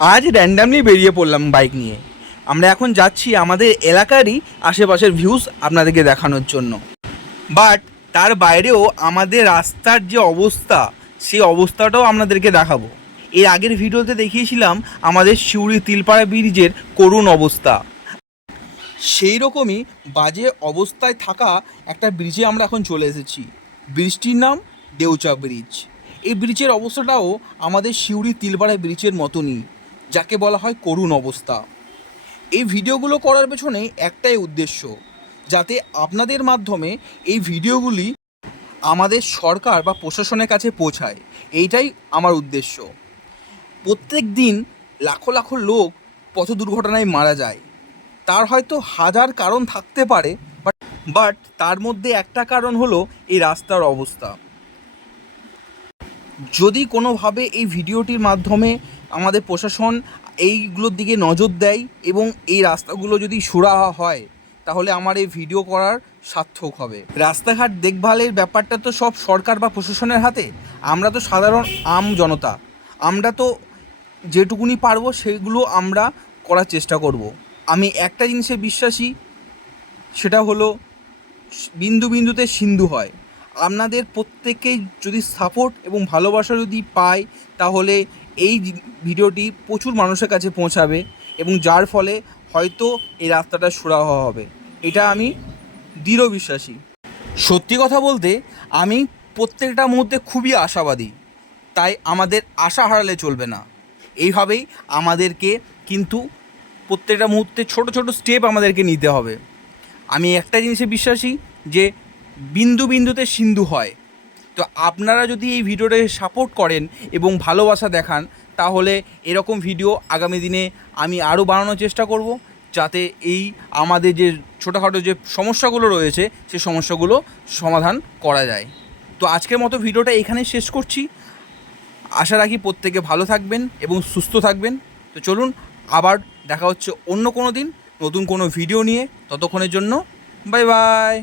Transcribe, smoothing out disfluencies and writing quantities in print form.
আজ র্যান্ডামলি বেরিয়ে পড়লাম বাইক নিয়ে। আমরা এখন যাচ্ছি আমাদের এলাকারই আশেপাশের ভিউজ আপনাদেরকে দেখানোর জন্য। বাট তার বাইরেও আমাদের রাস্তার যে অবস্থা, সেই অবস্থাটাও আপনাদেরকে দেখাবো। এর আগের ভিডিওতে দেখিয়েছিলাম আমাদের সিউড়ি তিলপাড়া ব্রিজের করুণ অবস্থা। সেই রকমই বাজে অবস্থায় থাকা একটা ব্রিজে আমরা এখন চলে এসেছি। ব্রিজটির নাম দেউচা ব্রিজ। এই ব্রিজের অবস্থাটাও আমাদের সিউড়ি তিলপাড়া ব্রিজের মতনই, যাকে বলা হয় করুণ অবস্থা। এই ভিডিওগুলো করার পেছনে একটাই উদ্দেশ্য, যাতে আপনাদের মাধ্যমে এই ভিডিওগুলি আমাদের সরকার বা প্রশাসনের কাছে পৌঁছায়। এইটাই আমার উদ্দেশ্য। প্রত্যেক দিন লাখো লাখো লোক পথ দুর্ঘটনায় মারা যায়। তার হয়তো হাজার কারণ থাকতে পারে, বাট তার মধ্যে একটা কারণ হলো এই রাস্তার অবস্থা। যদি কোনোভাবে এই ভিডিওটির মাধ্যমে আমাদের প্রশাসন এইগুলোর দিকে নজর দেয় এবং এই রাস্তাগুলো যদি সুরাহা হয়, তাহলে আমার এই ভিডিও করার সার্থক হবে। রাস্তাঘাট দেখভালের ব্যাপারটা তো সব সরকার বা প্রশাসনের হাতে। আমরা তো সাধারণ আম জনতা, আমরা তো যেটুকুনি পারবো সেগুলো আমরা করার চেষ্টা করব। আমি একটা জিনিসে বিশ্বাসী, সেটা হলো বিন্দু বিন্দুতে সিন্ধু হয়। আপনাদের প্রত্যেকেই যদি সাপোর্ট এবং ভালোবাসা যদি পায়, তাহলে এই ভিডিওটি প্রচুর মানুষের কাছে পৌঁছাবে এবং যার ফলে হয়তো এই রাস্তাটা সুরাহা হবে। এটা আমি দৃঢ় বিশ্বাসী। সত্যি কথা বলতে আমি প্রত্যেকটা মুহূর্তে খুবই আশাবাদী, তাই আমাদের আশা হারালে চলবে না। এইভাবেই আমাদেরকে কিন্তু প্রত্যেকটা মুহূর্তে ছোট ছোট স্টেপ আমাদেরকে নিতে হবে। আমি একটা জিনিসে বিশ্বাসী যে বিন্দু বিন্দুতে সিন্ধু হয়। তো আপনারা যদি এই ভিডিওটাকে সাপোর্ট করেন এবং ভালোবাসা দেখান, তাহলে এরকম ভিডিও আগামী দিনে আমি আরও বানানোর চেষ্টা করব, যাতে এই আমাদের যে ছোটোখাটো যে সমস্যাগুলো রয়েছে সেই সমস্যাগুলো সমাধান করা যায়। তো আজকের মতো ভিডিওটা এখানেই শেষ করছি। আশা রাখি প্রত্যেকে ভালো থাকবেন এবং সুস্থ থাকবেন। তো চলুন, আবার দেখা হচ্ছে অন্য কোনো দিন নতুন কোনো ভিডিও নিয়ে। ততক্ষণের জন্য বাই বাই।